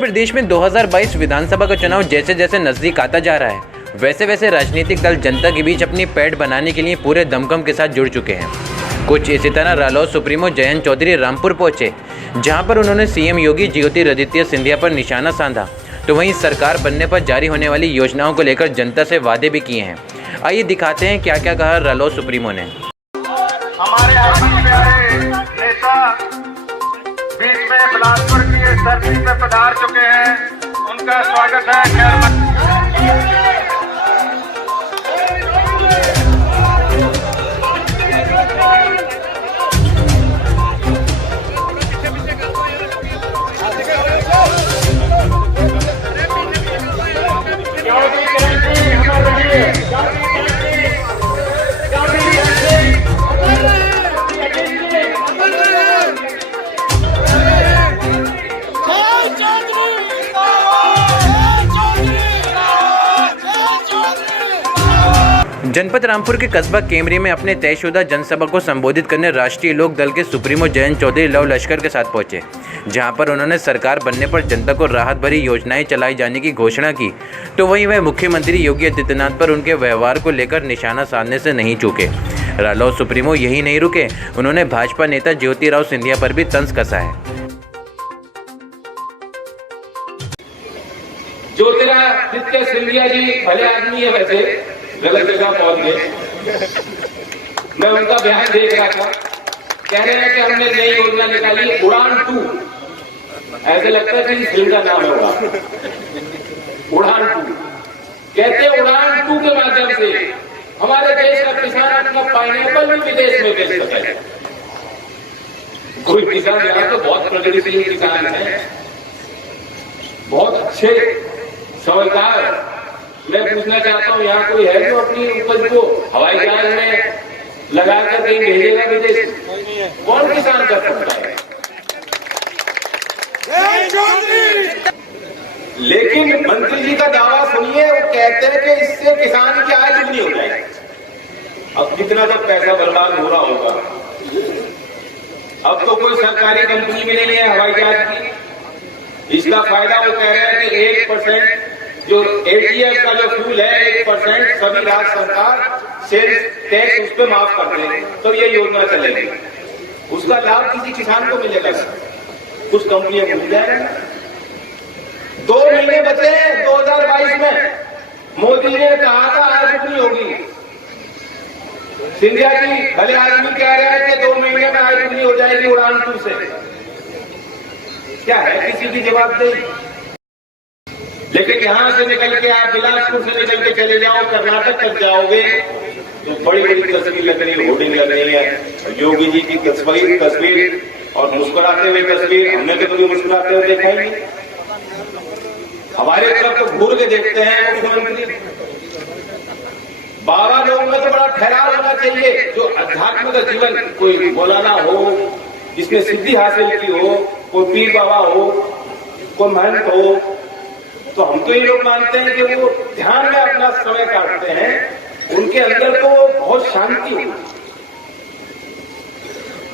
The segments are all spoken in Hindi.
प्रदेश में 2022 विधानसभा का चुनाव जैसे जैसे नजदीक आता जा रहा है, वैसे वैसे राजनीतिक दल जनता के बीच अपनी पैठ बनाने के लिए पूरे दमखम के साथ जुड़ चुके हैं। कुछ इसी तरह रालोद सुप्रीमो जयंत चौधरी रामपुर पहुंचे, जहां पर उन्होंने सीएम योगी ज्योतिरादित्य सिंधिया पर निशाना साधा, तो वहीं सरकार बनने पर जारी होने वाली योजनाओं को लेकर जनता से वादे भी किए हैं। आइए दिखाते हैं क्या क्या कहा रालोद सुप्रीमो ने। हमारे आदमी प्यारे नेता बीच में बिलासपुर की इस धरती पे पधार चुके हैं, उनका स्वागत है। जनपद रामपुर के कस्बा केमरी में अपने तयशुदा जनसभा को संबोधित करने राष्ट्रीय लोक दल के सुप्रीमो जयंत चौधरी लव लश्कर के साथ पहुंचे, जहां पर उन्होंने सरकार बनने पर जनता को राहत भरी योजनाएं चलाई जाने की घोषणा की, तो वहीं वह मुख्यमंत्री योगी आदित्यनाथ पर उनके व्यवहार को लेकर निशाना साधने से नहीं चूके। रालोद सुप्रीमो यही नहीं रुके, उन्होंने भाजपा नेता ज्योतिराव सिंधिया पर भी तंज कसा है। ज्योतिरादित्य सिंधिया जी भले आदमी है, वैसे गलत जगह पहुंच गए। मैं उनका बयान देख रहा था, कह रहे हैं कि हमने नई योजना निकाली उड़ान 2। ऐसे लगता है कि फिल्म का नाम होगा उड़ान 2। कहते उड़ान 2 के माध्यम से हमारे देश का किसान अपना पाइनएप्पल भी विदेश में बेच सके। कोई किसान यहाँ तो बहुत प्रगतिशील किसान है, बहुत अच्छे समझदार। मैं पूछना चाहता हूँ, यहाँ कोई है जो अपनी उपज को हवाई जहाज में लगाकर कहीं भेजेगा विदेश? कौन किसान कर सकता है? लेकिन मंत्री जी का दावा सुनिए, वो कहते हैं कि इससे किसान की आय दुगनी हो जाएगी। अब कितना तक पैसा बर्बाद हो रहा होगा। अब तो कोई सरकारी कंपनी भी नहीं है हवाई जहाज की। इसका फायदा वो कह रहे हैं कि 1% जो एटीएफ का जो फ्यूल है 1% सभी राज्य सरकार सेल्स टैक्स उस पर माफ कर दे, तो ये योजना चलेगी। उसका लाभ किसी किसान को मिलेगा, कुछ कंपनियां मिल जाएगा। 2 महीने बचे हैं 2022 में। मोदी ने कहा था आज कितनी होगी। सिंधिया जी भले आदमी कह रहे हैं कि 2 महीने में आज कितनी हो जाएगी उड़ान 2 से। क्या है किसी की जवाबदेही? लेकिन यहां से निकल के आप बिलासपुर से निकल के चले जाओ, कर्नाटक तक जाओगे तो बड़ी बड़ी तस्वीर लग रही है, होर्डिंग लग रही है, योगी जी की तस्वीर और मुस्कुराते हुए तस्वीर। हमने तो कभी मुस्कुराते हुए देखा ही नहीं। हमारे तरफ तो घूर के देखते हैं मुख्यमंत्री। बाबा लोगों में तो बड़ा ठहराव होना चाहिए, जो अध्यात्म का जीवन, कोई मौलाना हो जिसने सिद्धि हासिल की हो, कोई पीर बाबा हो, कोई महंत हो, तो हम तो ये लोग मानते हैं कि वो ध्यान में अपना समय काटते हैं, उनके अंदर तो बहुत शांति हो।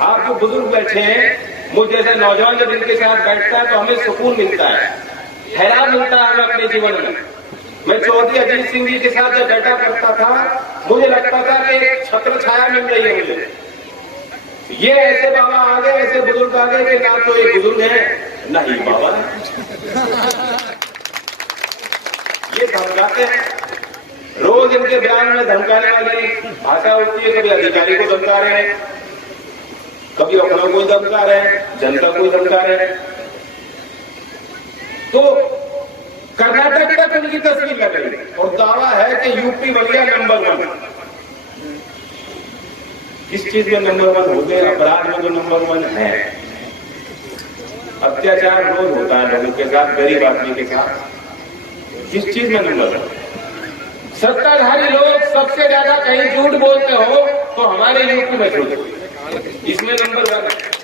आप जो बुजुर्ग बैठे हैं, मुझ जैसे नौजवान जब इनके साथ बैठता है तो हमें सुकून मिलता है, ठहराव मिलता है हमें अपने जीवन में। मैं चौधरी अजीत सिंह जी के साथ जब बैठा करता था, मुझे लगता था कि एक छत्र छाया मिल रही है मुझे। ये ऐसे बाबा आ गए, ऐसे बुजुर्ग आ गए कि ना तो ये बुजुर्ग है ना ही बाबा है। ये धमकाते हैं, रोज इनके बयान में धमकाने वाली भाषा होती है। कभी अधिकारी को धमका रहे हैं, कभी अपनों को धमका रहे हैं, जनता को धमका रहे हैं। तो कर्नाटक तक उनकी तस्वीर लग रही है और दावा है कि यूपी बन गया नंबर 1। किस चीज में नंबर 1 हो गए? अपराध में तो नंबर 1 है। अत्याचार रोज होता है लोगों के साथ, गरीब आदमी के साथ। किस चीज में नंबर 1? सत्ताधारी लोग सबसे ज्यादा कहीं झूठ बोलते हो तो हमारे यूपी में झूठ, इसमें नंबर 1 है।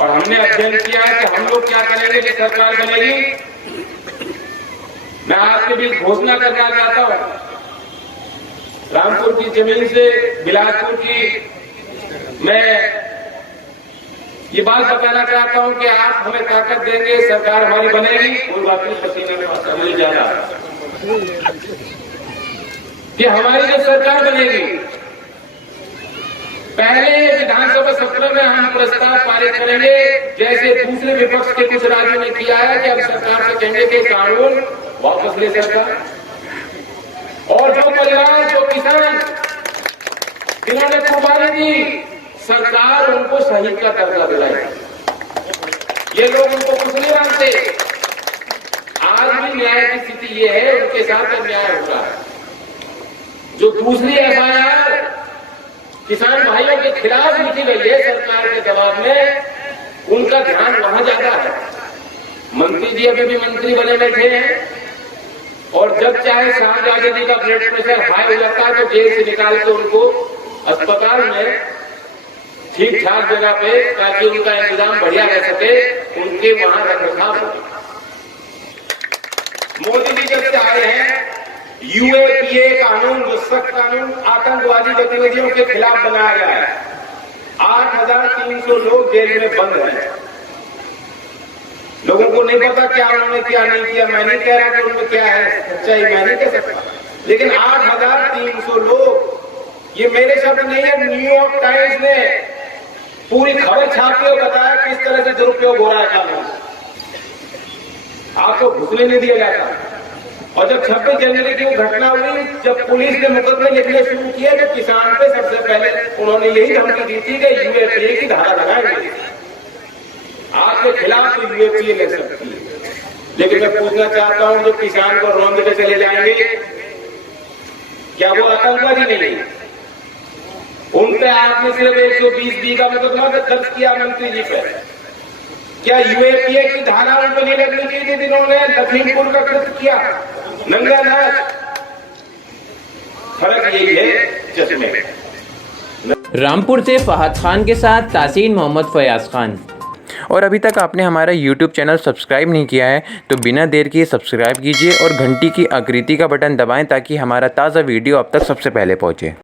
और हमने अध्ययन किया है कि हम लोग क्या करेंगे कि सरकार बनेगी। मैं आपके बीच घोषणा करना चाहता हूं, रामपुर की जमीन से बिलासपुर की मैं ये बात बताना चाहता हूं कि आप हमें ताकत देंगे, सरकार हमारी बनेगी, कोई बात नहीं, पसीने में समझ जा रहा है कि हमारी जो सरकार बनेगी, पहले विधानसभा सत्र में हम प्रस्ताव पारित करेंगे, जैसे दूसरे विपक्ष के कुछ राज्यों ने किया है कि अब सरकार से कहेंगे कि कानून वापस ले सरकार, और जो परिवार, जो किसान जिन्होंने कुर्बानी दी, सरकार उनको शहीद का दर्जा दिलाएगी। ये लोग उनको कुछ नहीं मानते। आज भी न्याय की स्थिति ये है, उनके साथ अन्याय हो रहा है। जो दूसरी एफआईआर किसान भाइयों के खिलाफ लिखी गई है सरकार के जवाब में, उनका ध्यान वहां ज्यादा है। मंत्री जी अभी भी मंत्री बने बैठे हैं, और जब चाहे शाहजहां जी का ब्लड प्रेशर हाई हो जाता है तो जेल से निकाल के उनको अस्पताल में ठीक ठाक जगह पे, ताकि उनका इंतजाम बढ़िया रह सके, उनके वहां रखरखाव हो। मोदी जी जब से आए हैं, यूएपीए कानून, जो सख्त कानून आतंकवादी गतिविधियों के खिलाफ बनाया गया है, 8,300 लोग जेल में बंद हैं। लोगों को नहीं पता क्या उन्होंने क्या नहीं किया। मैं नहीं कह रहा कि उनमें क्या है सच्चाई, मैं नहीं कह सकता, लेकिन 8,300 लोग, ये मेरे शब्द नहीं है, न्यूयॉर्क टाइम्स ने पूरी खबर छापी और बताया किस तरह से दुरुपयोग हो रहा है कानून। आपको घुसने नहीं दिया जाता। और जब 26 जनवरी की वो घटना हुई, जब पुलिस ने मुकदमे लिखने शुरू किए, तो किसान पे सबसे पहले उन्होंने यही धमकी दी थी कि यूएपीए की धारा लगाएंगे, आपके खिलाफ तो यूएपीए ले सकती है। लेकिन मैं पूछना चाहता हूं, जो किसान को रौंद के चले जाएंगे, क्या वो आतंकवादी नहीं है? उन पे आपने सिर्फ 120 बीघा मुकदमा दर्ज किया मंत्री जी पे। क्या यूएपीए की धारा उन पर नहीं लगनी चाहिए थी जिन्होंने लखीमपुर का कृत्य किया, नंगा नाच? फर्क यही है चश्मे। रामपुर से फहद खान के साथ तासीन मोहम्मद फयाज खान। और अभी तक आपने हमारा YouTube चैनल सब्सक्राइब नहीं किया है तो बिना देर किए सब्सक्राइब कीजिए और घंटी की आकृति का बटन दबाएं ताकि हमारा ताज़ा वीडियो अब तक सबसे पहले पहुंचे।